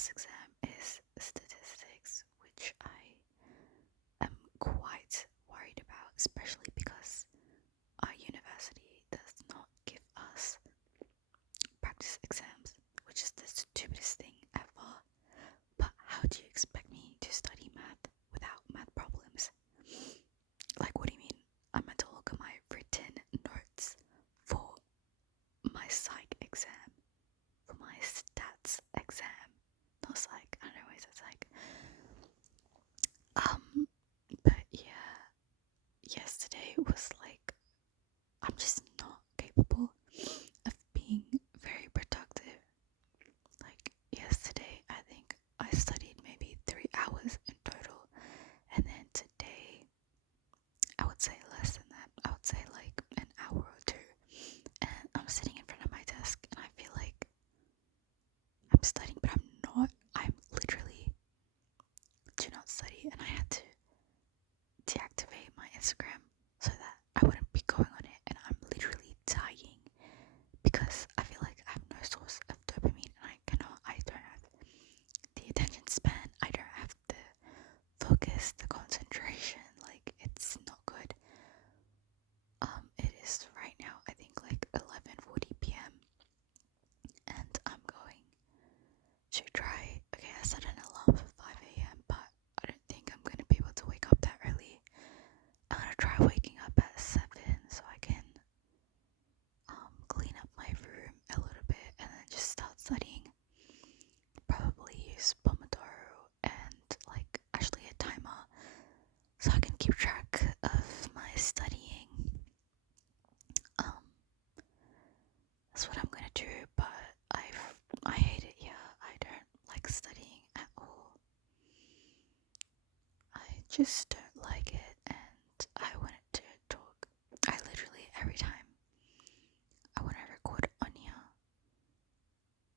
first exam is statistics, which I am quite worried about, especially because our university does not give us practice exams, which is the stupidest thing ever. But how do you expect me to study math without math problems? Like, what do you mean? I'm meant to look at my written notes for my psych exam, for my stats exam. Not psych, I don't know why I said psych. But yeah, yesterday was like, I'm just not capable of being very productive. Like, yesterday, I think I studied maybe 3 hours in total, and then today, I would say less than that. I would say like an hour or two. And I'm sitting in front of my desk, and I feel like I'm studying, but I'm not. I'm literally do not study, and I had to deactivate my Instagram so that I wouldn't be going on it, and I'm literally dying because I feel like I have no source of dopamine, and I don't have the attention span, I don't have the focus, the concentration, like it's not good. It is right now, I think like 11:40 p.m. and I'm going to try, okay, I set an alarm for 5 a.m. but I don't think I'm gonna be able to wake up that early. I'm gonna try waking up at 7 so I can clean up my room a little bit and then just start studying. Probably use Pomodoro and like actually a timer so I can keep track of my studying. That's what I'm gonna do, but I hate it here. I don't like studying at all. I just don't like it, and I wanted to talk. I literally every time I want to record on here,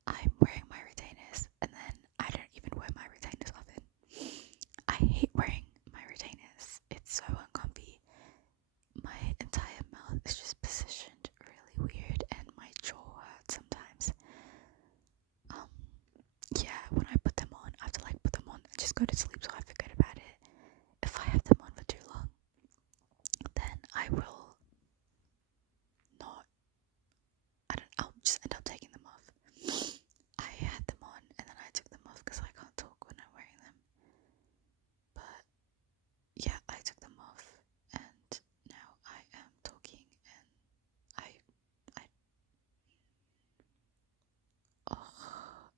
I'm wearing my retainers, and then I don't even wear my retainers often. I hate wearing my retainers. It's so uncomfy. My entire mouth is just positioned really weird, and my jaw hurts sometimes. Yeah, when I put them on, I have to like put them on and just go to sleep so I forget about it. If I have them on for too long, then I will not, I'll just end up taking them off. I had them on and then I took them off because I can't talk when I'm wearing them. But yeah, I took them off and now I am talking and I,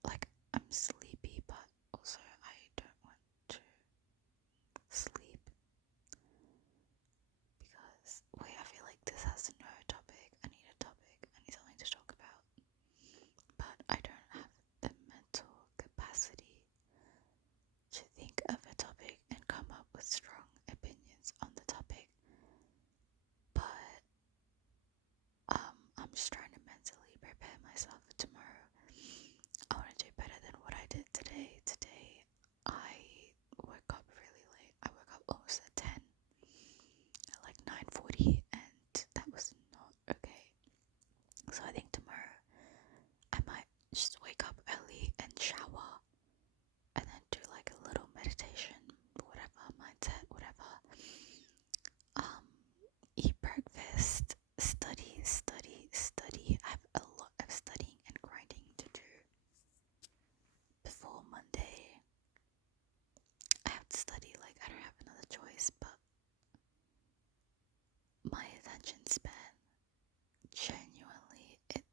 like I'm sleepy, but also I don't want to sleep because, wait, I feel like this has no topic. I need a topic. I need something to talk about. But I don't have the mental capacity to think of a topic and come up with strong opinions on the topic. But I'm just trying to mentally prepare myself for tomorrow. I want to do better than what I did today. Today I woke up really late. I woke up almost at 10, at like 9:40, and that was not okay. So I think tomorrow I might just wake up early and shower and then do like a little meditation, whatever, mindset, whatever. Eat breakfast, study, study, study. I have a lot of studying and grinding to do before Monday. I have to study, like I don't have another choice, but my attention span, genuinely, it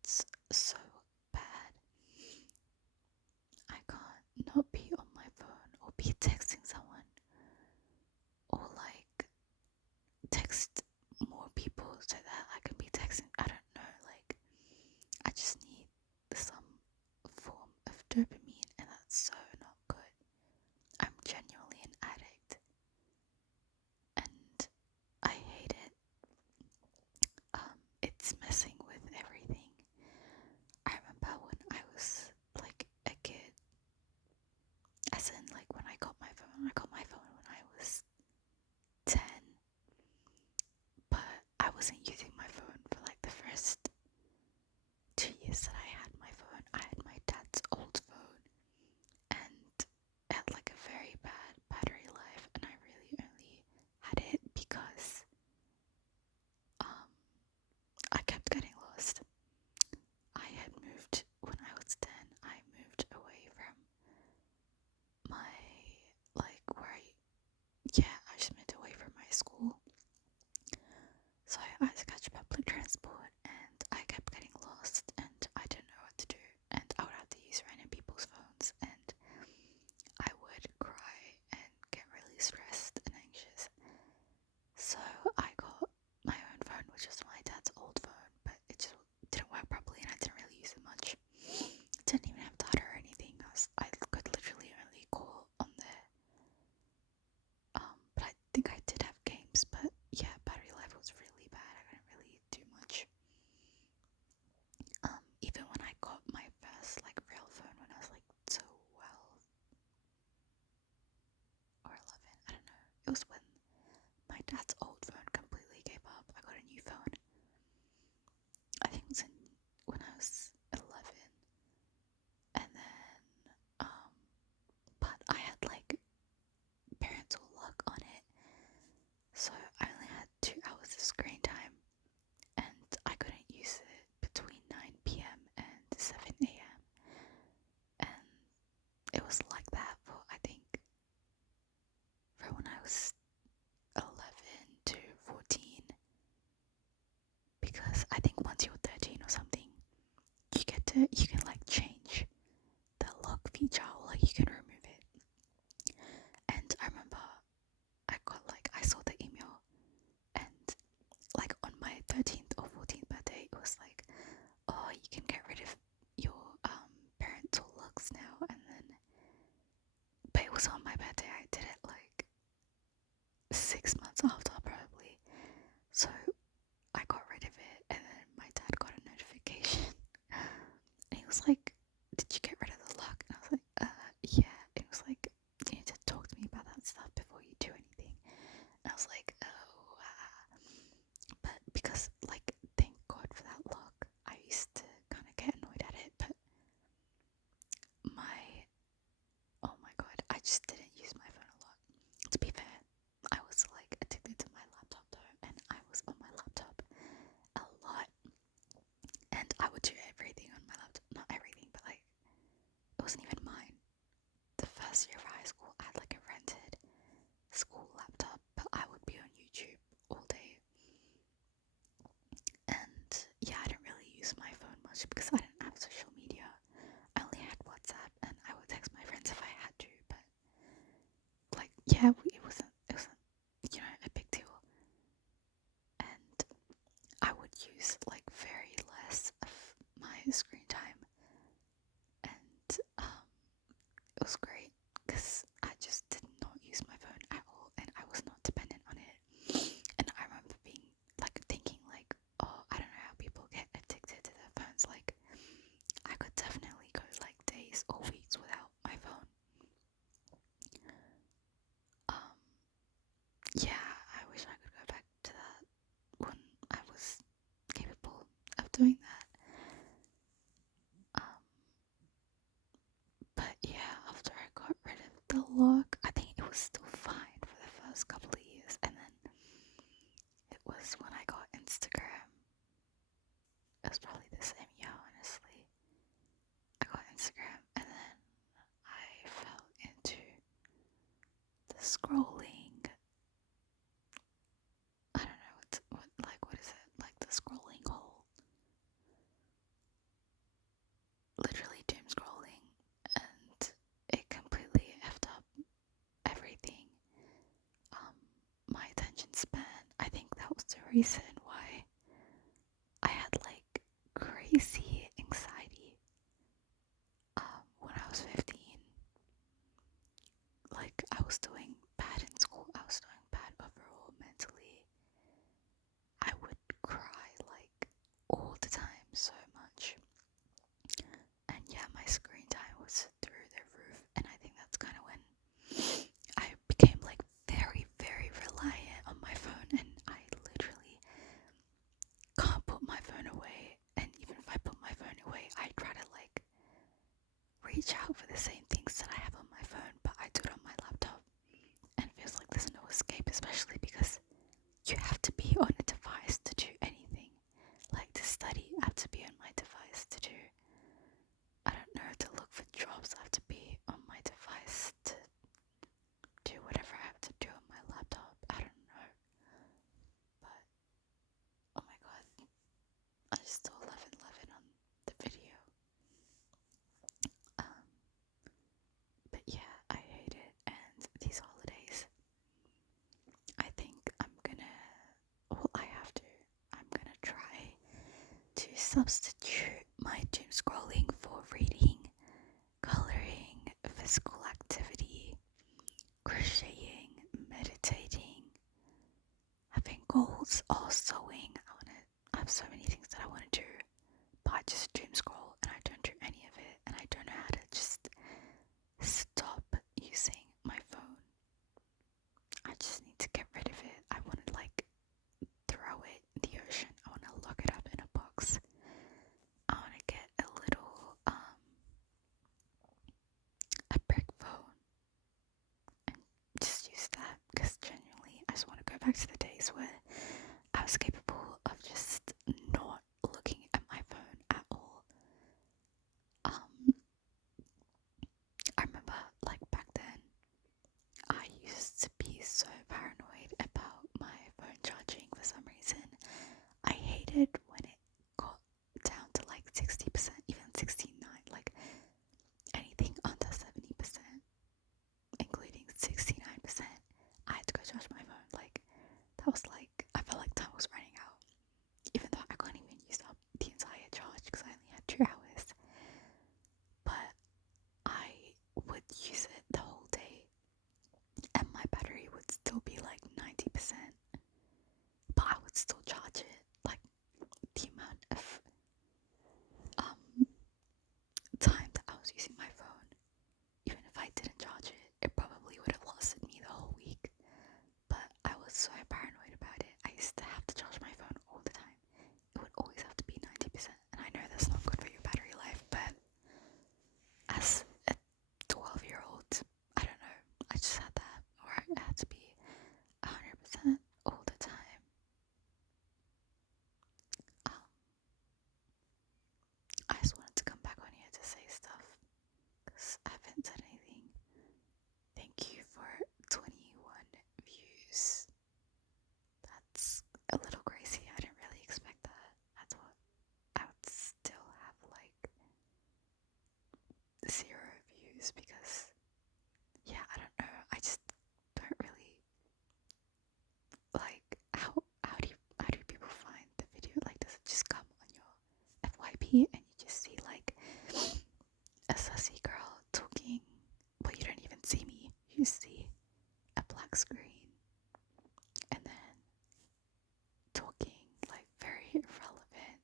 of your parental locks now, and then, but it was on my birthday. I did it like 6 months after, probably. So I got rid of it, and then my dad got a notification, and he was like, "Did you get rid of the lock?" And I was like, yeah." It was like, "You need to talk to me about that stuff before you do anything." And I was like, "Oh," but because, like, thank God for that lock. I used to kind of get annoyed at it, but oh my God, I just didn't use my phone a lot. To be fair, I was like addicted to my laptop though, and I was on my laptop a lot, and I would do everything on my laptop. Not everything, but like, it wasn't even mine. The first year of high school, I had like a rented school laptop, but I would be on YouTube all day. And yeah, I didn't really use my phone much because I didn't have social media. I only had WhatsApp, and I would text my friends if I had to, but like, yeah, it wasn't, a big deal. And I would use like very less of my screen time, and it was great because I just did not use my phone at all, and I was not dependent on it. And I remember being like thinking like, oh, I don't know how people get addicted to their phones. Like, I could definitely go like days or weeks without my phone. Yeah, I wish I could go back to that when I was capable of doing that. But yeah, after I got rid of the lock, I think it was still fine for the first couple of years, and then it was when I got Instagram. It was probably the same year, honestly. I got Instagram, and then I fell into the scrolling. I don't know what is it? Like the scrolling hole. Literally doom scrolling, and it completely effed up everything. My attention span. I think that was the reason why I had like crazy anxiety when I was 15. Like, I was doing bad in school, I was doing bad overall mentally. I would cry like all the time so much. And yeah, my screen time was through the roof, and I think that's kind of when I became like very, very reliant on my phone, and I literally can't put my phone away. And even if I put my phone away, I try to like reach out for the same things that I have on my phone, but I do it on my laptop, and it feels like there's no escape, especially because you have to be on a device to do anything. Like, to study, I have to be on my device. To do, I don't know, to look for jobs, I have to be on my device. To do whatever I have to do on my laptop, I don't know. But oh my God, I just saw 11:11 on the video. But yeah, I hate it. And these holidays, I think I'm gonna try to substitute my doom scrolling for reading, coloring, physical activity, crocheting, meditating, having goals, or sewing. I have so many things that I want to do, but I just doom scroll and I don't do any of it, and I don't know how to just stop using my phone. I just need to get rid of it. I want to like throw it in the ocean. I want to lock it up in a box. I want to get a little a brick phone and just use that, because genuinely I just want to go back to the days where I was capable of just not looking at my phone at all. I remember like back then I used to be so paranoid about my phone charging for some reason. I hated when it got down to like 60%, even 69%, like anything under 70%, including 69%, I had to go charge my phone. Like, that was like, I felt like time was running out, even though I couldn't even use up the entire charge because I only had 2 hours. views because, yeah, I don't know. I just don't really like how do people find the video? Like, does it just come on your FYP and you just see like a sussy girl talking, but you don't even see me. You see a black screen and then talking like very irrelevant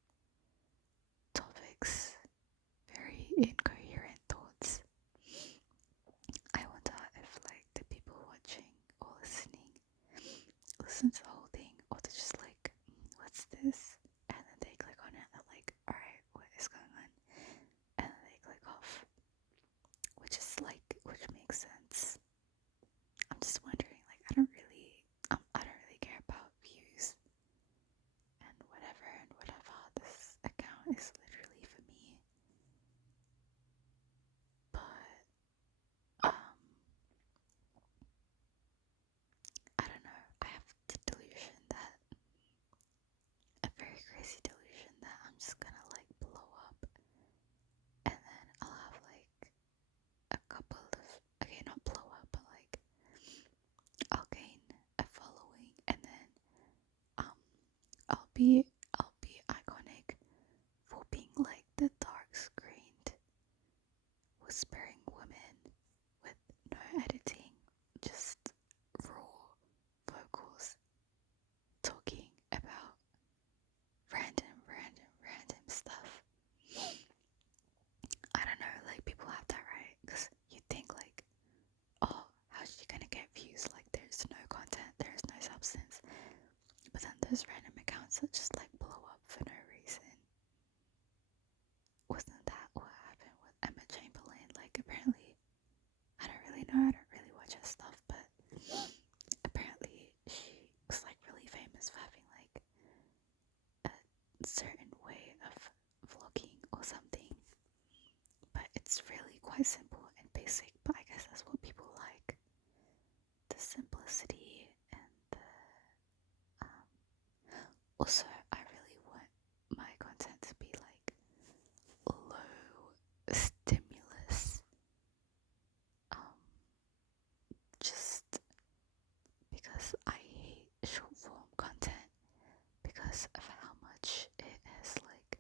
topics, very incoherent thoughts. I wonder if like the people watching or listening listen to the whole thing, or they're just like, what's this? And then they click on it and they're like, alright, what is going on? And then they click off, which makes sense. I'm just wondering, like, I don't really care about views and whatever. This account is literally for me. But I don't know. I have the delusion that a very crazy delusion that I'm just gonna like blow up, and then I'll have like a couple of, okay, not blow up, but like I'll gain a following, and then um I'll be iconic for being like the dark screened whispering woman with no editing, just raw vocals talking about random stuff. I don't know, like people have that right, because you think like, oh, how's she gonna get views? Like there's no content, there's no substance. But then there's random accounts that just like blow up for no reason. Wasn't that what happened with Emma Chamberlain? Like apparently, I don't really know, I don't really watch her stuff, but apparently she was like really famous for having like a certain way of vlogging or something. But it's really quite simple and basic, but I guess that's what people like. The simplicity and the also I really want my content to be like low stimulus, just because I hate short form content because of how much it has like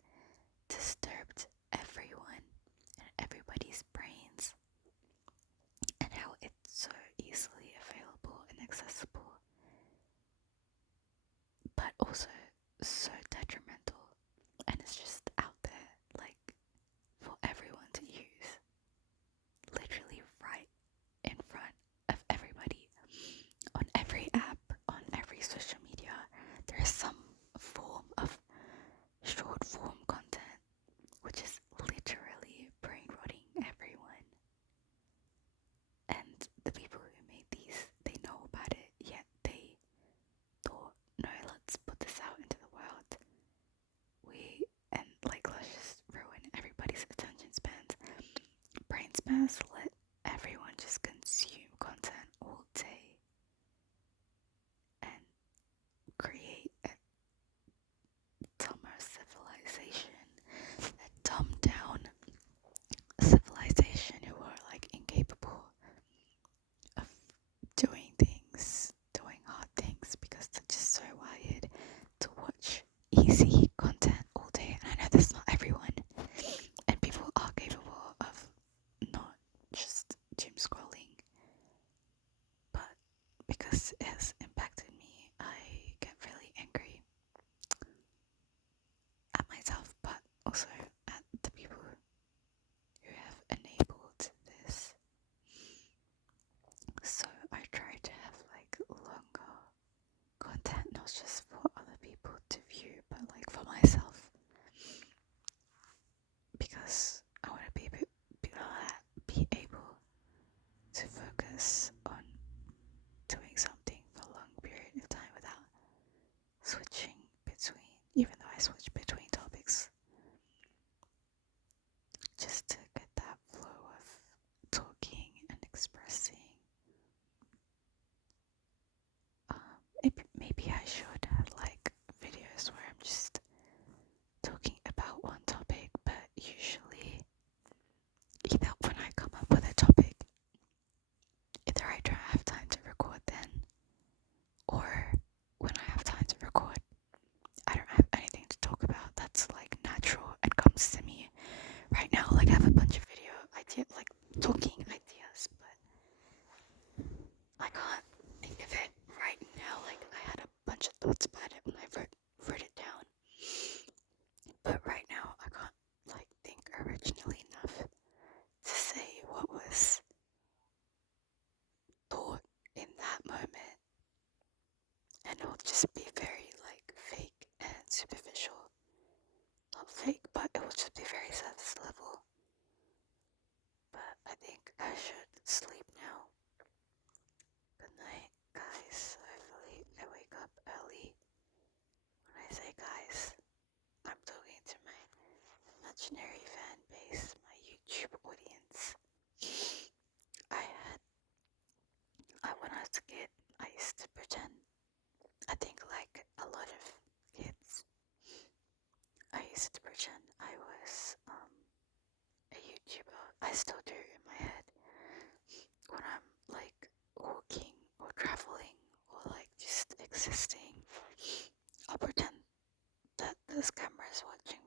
disturbed everyone and everybody's brains, and how it's so easily available and accessible, but also so detrimental, and it's just out there like for everyone to use, literally right in front of everybody, on every app, on every social media. There is some form of short form content which is literally brain rotting everyone. And the people who made these, they know about it, yet they thought, no, let's put this out into the world. Let's just ruin everybody's attention spans, brain spans, let everyone just consume content all day and create a dumber civilization, a dumbed down civilization who are like incapable of doing hard things because they're just so wired to watch easy content all day. And I know that's not everyone, and people are capable of not just doom scrolling, but because it has impacted me, I get really angry at myself, but also at the people who have enabled this. So I try to have like longer content, not just for other people to view, but like for myself, because I want to be able to focus on doing something for a long period of time without switching between, even though I switch between topics, just to get that flow of talking and expressing. Maybe I should have like videos where I'm just talking about one topic, but usually either when I come up with a topic talking ideas, but I can't think of it right now. Like, I had a bunch of thoughts about it when I wrote it down, but right now I can't like think originally enough to say what was thought in that moment, and it'll just be very like fake and superficial. Not fake, but it will just be very surface level. But I think I should sleep now. Good night, guys. Hopefully I wake up early. When I say guys, I'm talking to my imaginary fan base, my YouTube audience. When I was a kid, I used to pretend. I think like a lot of kids, I used to pretend I was a YouTuber. I still do in my head. When I'm like walking or traveling or like just existing, I'll pretend that this camera is watching